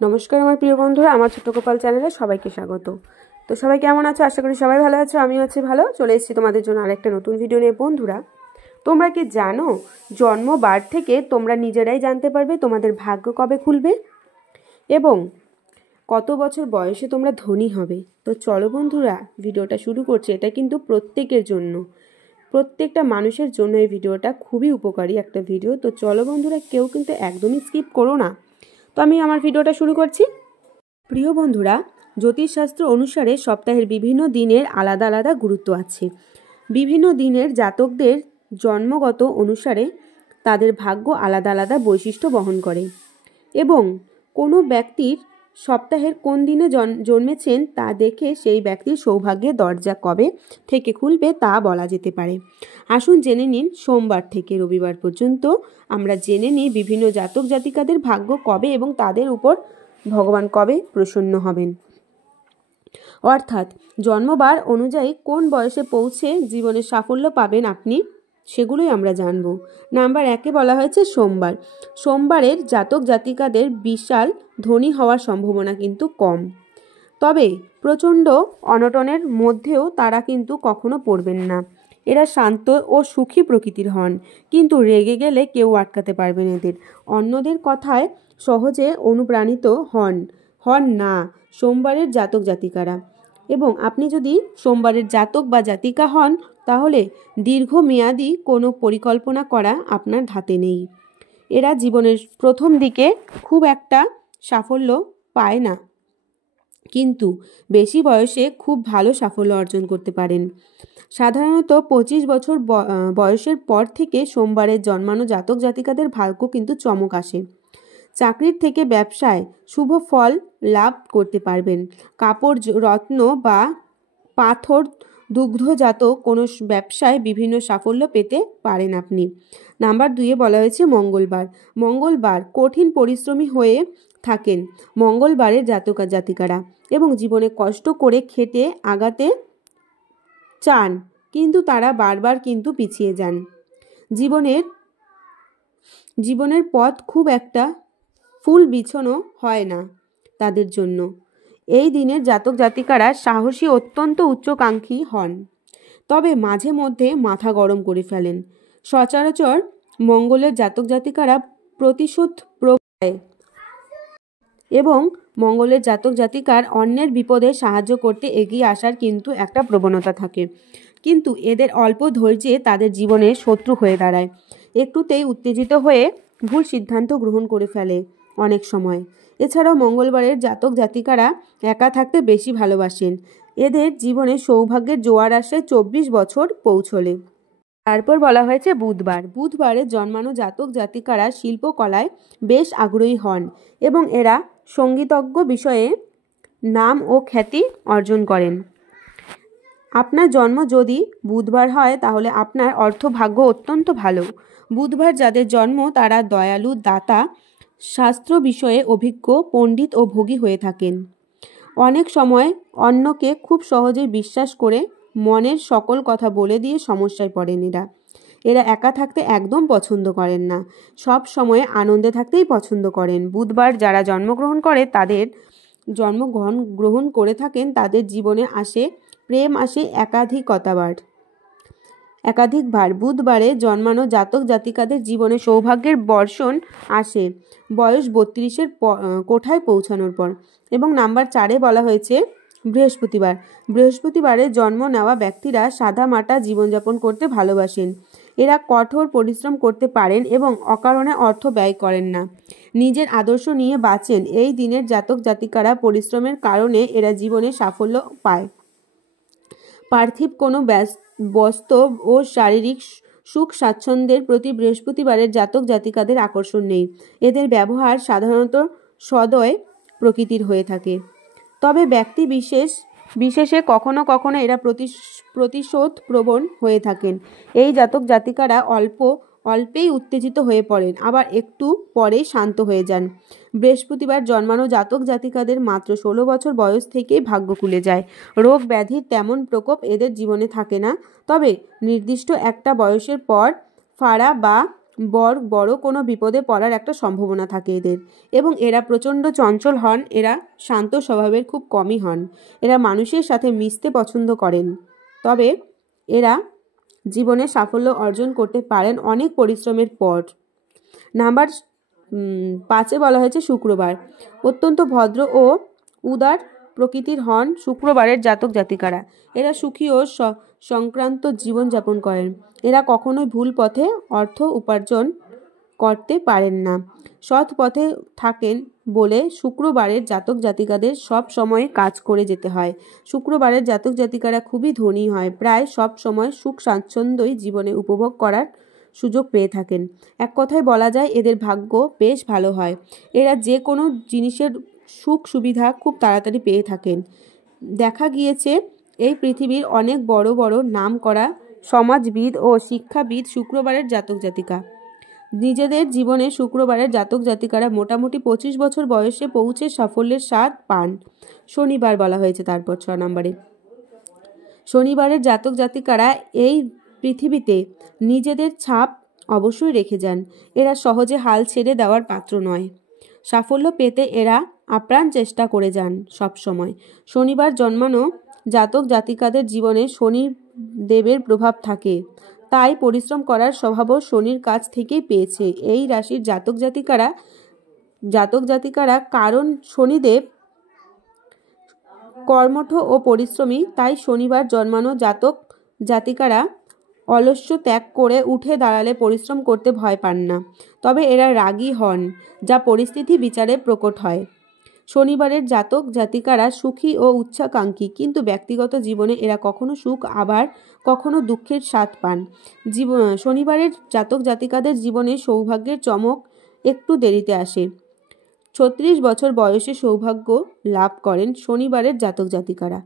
নমস্কার আমার প্রিয় বন্ধুরা, আমার ছোট্ট গোপাল চ্যানেলে সবাইকে স্বাগত। তো সবাই কেমন আছো? আশা করি সবাই ভালো আছো। আমিও আছি ভালো। চলে এসেছি তোমাদের জন্য আরেকটা নতুন ভিডিও নিয়ে। বন্ধুরা, তোমরা কি জানো জন্মবার থেকে তোমরা নিজেরাই জানতে পারবে তোমাদের ভাগ্য কবে খুলবে এবং কত বছর বয়সে তোমরা ধনী হবে। তো চলো বন্ধুরা, ভিডিওটা শুরু করছি। এটা কিন্তু প্রত্যেকের জন্য, প্রত্যেকটা মানুষের জন্য এই ভিডিওটা খুবই উপকারী একটা ভিডিও। তো চলো বন্ধুরা, কেউ কিন্তু একদমই স্কিপ করো না। তো আমি আমার ভিডিওটা শুরু করছি। প্রিয় বন্ধুরা, জ্যোতিষশাস্ত্র অনুসারে সপ্তাহের বিভিন্ন দিনের আলাদা আলাদা গুরুত্ব আছে। বিভিন্ন দিনের জাতকদের জন্মগত অনুসারে তাদের ভাগ্য আলাদা আলাদা বৈশিষ্ট্য বহন করে এবং কোনো ব্যক্তির সপ্তাহের কোন দিনে জন্মেছেন তা দেখে সেই ব্যক্তির সৌভাগ্যের দরজা কবে থেকে খুলবে তা বলা যেতে পারে। আসুন জেনে নিন, সোমবার থেকে রবিবার পর্যন্ত আমরা জেনে নিই বিভিন্ন জাতক জাতিকাদের ভাগ্য কবে এবং তাদের উপর ভগবান কবে প্রসন্ন হবেন। অর্থাৎ জন্মবার অনুযায়ী কোন বয়সে পৌঁছে জীবনে সাফল্য পাবেন আপনি, সেগুলোই আমরা জানব। নাম্বার 1-এ বলা হয়েছে সোমবার। সোমবারের জাতক জাতিকাদের বিশাল ধনী হওয়ার সম্ভাবনা কিন্তু কম, তবে প্রচণ্ড অনটনের মধ্যেও তারা কিন্তু কখনো পড়বেন না। এরা শান্ত ও সুখী প্রকৃতির হন, কিন্তু রেগে গেলে কেউ আটকাতে পারবেন এদের। অন্যদের কথায় সহজে অনুপ্রাণিত হন না সোমবারের জাতক জাতিকারা। এবং আপনি যদি সোমবারের জাতক বা জাতিকা হন, তাহলে দীর্ঘমেয়াদী কোনো পরিকল্পনা করা আপনার হাতে নেই। এরা জীবনের প্রথম দিকে খুব একটা সাফল্য পায় না, কিন্তু বেশি বয়সে খুব ভালো সাফল্য অর্জন করতে পারেন। সাধারণত 25 বছর বয়সের পর থেকে সোমবারের জন্মানো জাতক জাতিকাদের ভাগ্য কিন্তু চমক আসে। চাকরির থেকে ব্যবসায় শুভ ফল লাভ করতে পারবেন। কাপড়, রত্ন বা পাথর, দুগ্ধজাত কোনো ব্যবসায় বিভিন্ন সাফল্য পেতে পারেন আপনি। নাম্বার 2-এ বলা হয়েছে মঙ্গলবার কঠিন পরিশ্রমী হয়ে থাকেন মঙ্গলবারের জাতক জাতিকারা এবং জীবনে কষ্ট করে খেটে আগাতে চান, কিন্তু তারা বারবার কিন্তু পিছিয়ে যান। জীবনের পথ খুব একটা ফুল বিছানো হয় না তাদের জন্য। এই দিনের জাতক জাতিকারা সাহসী, অত্যন্ত উচ্চাকাঙ্ক্ষী হন, তবে মাঝে মধ্যে মাথা গরম করে ফেলেন। সচরাচর মঙ্গলের জাতক জাতিকারা প্রতিশোধ প্রবণ এবং মঙ্গলের জাতক জাতিকার অন্যের বিপদে সাহায্য করতে এগিয়ে আসার কিন্তু একটা প্রবণতা থাকে, কিন্তু এদের অল্প ধৈর্যে তাদের জীবনে শত্রু হয়ে দাঁড়ায়। একটুতেই উত্তেজিত হয়ে ভুল সিদ্ধান্ত গ্রহণ করে ফেলে অনেক সময়। এছাড়াও মঙ্গলবারের জাতক জাতিকারা একা থাকতে বেশি ভালোবাসেন। এদের জীবনে সৌভাগ্যের জোয়ার আসে 24 বছর পৌঁছলে। তারপর বলা হয়েছে বুধবারে জন্মানো জাতক জাতিকারা শিল্পকলায় বেশ আগ্রহী হন এবং এরা সঙ্গীতজ্ঞ বিষয়ে নাম ও খ্যাতি অর্জন করেন। আপনার জন্ম যদি বুধবার হয় তাহলে আপনার অর্থভাগ্য অত্যন্ত ভালো। বুধবার যাদের জন্ম তারা দয়ালু, দাতা, শাস্ত্র বিষয়ে অভিজ্ঞ, পণ্ডিত ও ভোগী হয়ে থাকেন। অনেক সময় অন্যকে খুব সহজেই বিশ্বাস করে মনের সকল কথা বলে দিয়ে সমস্যায় পড়েন এরা একা থাকতে একদম পছন্দ করেন না, সব সময় আনন্দে থাকতেই পছন্দ করেন। বুধবার যারা জন্মগ্রহণ করে থাকেন তাদের জীবনে আসে প্রেম, আসে একাধিকবার। বুধবারে জন্মানো জাতক জাতিকাদের জীবনে সৌভাগ্যের বর্ষণ আসে বয়স 32-এর কোঠায় পৌঁছানোর পর। এবং নাম্বার 4-এ বলা হয়েছে বৃহস্পতিবারে জন্ম নেওয়া ব্যক্তিরা সাদামাটা জীবনযাপন করতে ভালোবাসেন। এরা কঠোর পরিশ্রম করতে পারেন এবং অকারণে অর্থ ব্যয় করেন না, নিজের আদর্শ নিয়ে বাঁচেন। এই দিনের জাতক জাতিকারা পরিশ্রমের কারণে এরা জীবনে সাফল্য পায়। পার্থিব কোনো বাস্তব ও শারীরিক সুখ স্বাচ্ছন্দ্যের প্রতি বৃহস্পতিবারের জাতক জাতিকাদের আকর্ষণ নেই। এদের ব্যবহার সাধারণত সদয় প্রকৃতির হয়ে থাকে, তবে ব্যক্তি বিশেষে কখনো কখনো এরা প্রতিশোধ প্রবণ হয়ে থাকেন। এই জাতক জাতিকারা অল্পেই উত্তেজিত হয়ে পড়েন, আবার একটু পরেই শান্ত হয়ে যান। বৃহস্পতিবার জন্মানো জাতক জাতিকাদের মাত্র 16 বছর বয়স থেকেই ভাগ্য খুলে যায়। রোগ ব্যাধির তেমন প্রকোপ এদের জীবনে থাকে না, তবে নির্দিষ্ট একটা বয়সের পর ফাড়া বা বড় কোনো বিপদে পড়ার একটা সম্ভাবনা থাকে এদের। এবং এরা প্রচণ্ড চঞ্চল হন, এরা শান্ত স্বভাবের খুব কমই হন। এরা মানুষের সাথে মিশতে পছন্দ করেন, তবে এরা জীবনে সাফল্য অর্জন করতে পারেন অনেক পরিশ্রমের পর। নাম্বার 5-এ বলা হয়েছে শুক্রবার। অত্যন্ত ভদ্র ও উদার প্রকৃতির হন শুক্রবারের জাতক জাতিকারা। এরা সুখী ও সংক্রান্ত জীবনযাপন করেন। এরা কখনোই ভুল পথে অর্থ উপার্জন করতে পারেন না। সৎ পথে থাকেন বলে শুক্রবারের জাতক জাতিকাদের সব সময় কাজ করে যেতে হয়। শুক্রবারের জাতক জাতিকারা খুবই ধনী হয়, প্রায় সব সময় সুখ স্বাচ্ছন্দ্যই জীবনে উপভোগ করার সুযোগ পেয়ে থাকেন। এক কথায় বলা যায় এদের ভাগ্য বেশ ভালো হয়। এরা যে কোনো জিনিসের সুখ সুবিধা খুব তাড়াতাড়ি পেয়ে থাকেন। দেখা গিয়েছে এই পৃথিবীর অনেক বড় বড় নাম করা সমাজবিদ ও শিক্ষাবিদ শুক্রবারের জাতক জাতিকা। নিজেদের জীবনে শুক্রবারের জাতক জাতিকারা মোটামুটি 25 বছর বয়সে পৌঁছে সাফল্যের স্বাদ পান। শনিবার বলা হয়েছে তারপর 6 নম্বরে। শনিবারের জাতক জাতিকারা এই পৃথিবীতে নিজেদের ছাপ অবশ্যই রেখে যান। এরা সহজে হাল ছেড়ে দেওয়ার পাত্র নয়। সাফল্য পেতে এরা আপ্রাণ চেষ্টা করে যান সব সময়। শনিবার জন্মানো জাতক জাতিকাদের জীবনে শনি দেবের প্রভাব থাকে, তাই পরিশ্রম করার স্বভাবও শনির কাছ থেকেই পেয়েছে এই রাশির জাতক জাতিকারা। কারণ শনিদেব কর্মঠ ও পরিশ্রমী, তাই শনিবার জন্মানো জাতক জাতিকারা অলস্য ত্যাগ করে উঠে দাঁড়ালে পরিশ্রম করতে ভয় পান না। তবে এরা রাগী হন, যা পরিস্থিতি বিচারে প্রকট হয়। শনিবারের জাতক জাতিকারা সুখী ও উচ্চাকাঙ্ক্ষী, কিন্তু ব্যক্তিগত জীবনে এরা কখনো সুখ আবার কখনো দুঃখের স্বাদ পান। শনিবারের জাতক জাতিকাদের জীবনে সৌভাগ্যের চমক একটু দেরিতে আসে। 36 বছর বয়সে সৌভাগ্য লাভ করেন শনিবারের জাতক জাতিকারা।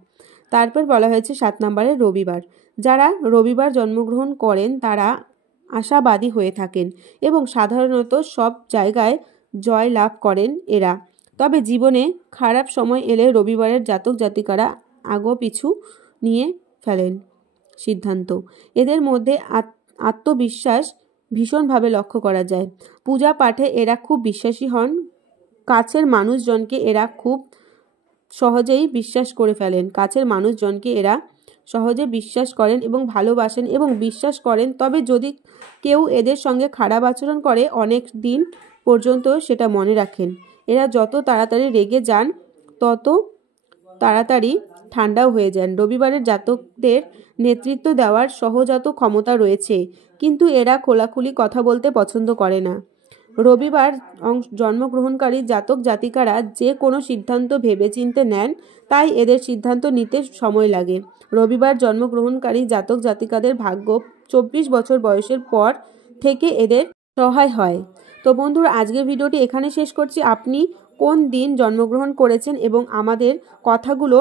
তারপর বলা হয়েছে 7 নম্বরে রবিবার। যারা রবিবার জন্মগ্রহণ করেন তারা আশাবাদী হয়ে থাকেন এবং সাধারণত সব জায়গায় জয় লাভ করেন এরা। তবে জীবনে খারাপ সময় এলে রবিবারের জাতক জাতিকারা আগোপিছু নিয়ে ফেলেন সিদ্ধান্ত। এদের মধ্যে আত্মবিশ্বাস ভীষণভাবে লক্ষ্য করা যায়। পূজা পাঠে এরা খুব বিশ্বাসী হন। কাছের মানুষজনকে এরা খুব সহজেই বিশ্বাস করে ফেলেন। কাছের মানুষজনকে এরা সহজে বিশ্বাস করেন এবং ভালোবাসেন এবং বিশ্বাস করেন। তবে যদি কেউ এদের সঙ্গে খারাপ আচরণ করে অনেক দিন পর্যন্ত সেটা মনে রাখেন। এরা যত তাড়াতাড়ি রেগে যান তত তাড়াতাড়ি ঠান্ডাও হয়ে যান। রবিবারের জাতকদের নেতৃত্ব দেওয়ার সহজাত ক্ষমতা রয়েছে, কিন্তু এরা খোলাখুলি কথা বলতে পছন্দ করে না। রবিবার জন্মগ্রহণকারী জাতক জাতিকারা যে কোনো সিদ্ধান্ত ভেবেচিন্তে নেন, তাই এদের সিদ্ধান্ত নিতে সময় লাগে। রবিবার জন্মগ্রহণকারী জাতক জাতিকাদের ভাগ্য 24 বছর বয়সের পর থেকে এদের সহায় হয়। তো বন্ধুরা, আজকের ভিডিওটি এখানে শেষ করছি। আপনি কোন দিন জন্মগ্রহণ করেছেন এবং আমাদের কথাগুলো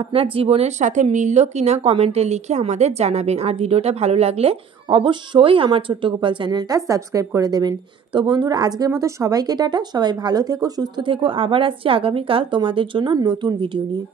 আপনার জীবনের সাথে মিলল কিনা কমেন্টে লিখে আমাদের জানাবেন। আর ভিডিওটা ভালো লাগলে অবশ্যই আমার ছোট্ট গোপাল চ্যানেলটা সাবস্ক্রাইব করে দেবেন। তো বন্ধুরা, আজকের মতো সবাইকে টাটা। সবাই ভালো থেকো, সুস্থ থেকো। আবার আসছি আগামীকাল তোমাদের জন্য নতুন ভিডিও নিয়ে।